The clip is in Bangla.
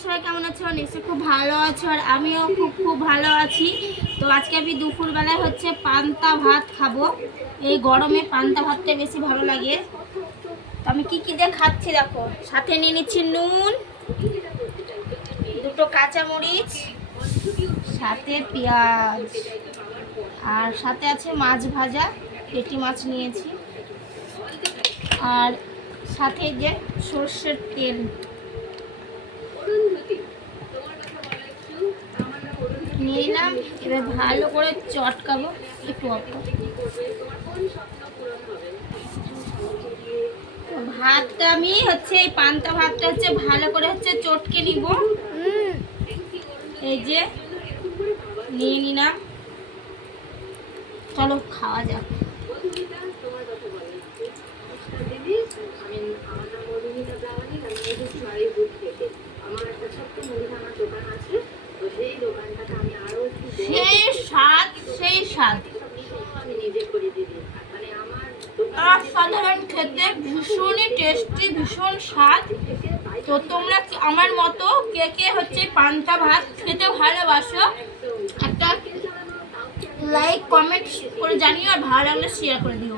সবাই কেমন আছো? নিশ্চয়ই খুব ভালো আছো আর আমিও খুব ভালো আছি। তো আজকে আমি দুপুরবেলায় হচ্ছে পান্তা ভাত খাবো। এই গরমে পান্তা ভাতটা বেশি ভালো লাগে। তো আমি কি দিয়ে খাচ্ছি দেখো, সাথে নিয়ে নিচ্ছি নুন, দুটো কাঁচামরিচ, সাথে পেঁয়াজ, আর সাথে আছে মাছ ভাজা, পেটি মাছ নিয়েছি, আর সাথে যে সর্ষের তেল নিয়ে নিলাম। এবার ভালো করে চটকাবো একটু অল্প। ভাতটা আমি হচ্ছে এই পান্তা ভাতটা হচ্ছে ভালো করে হচ্ছে চটকে নিব। এই যে নিয়ে নিলাম, চলো খাওয়া যাক। সেই স্বাদ অসাধারণ খেতে, ভীষণই টেস্টি, ভীষণ স্বাদ। তো তোমরা আমার মতো কে কে হচ্ছে পান্তা ভাত খেতে ভালোবাসো, একটা লাইক কমেন্ট করে জানিও, আর ভালো লাগলে শেয়ার করে দিও।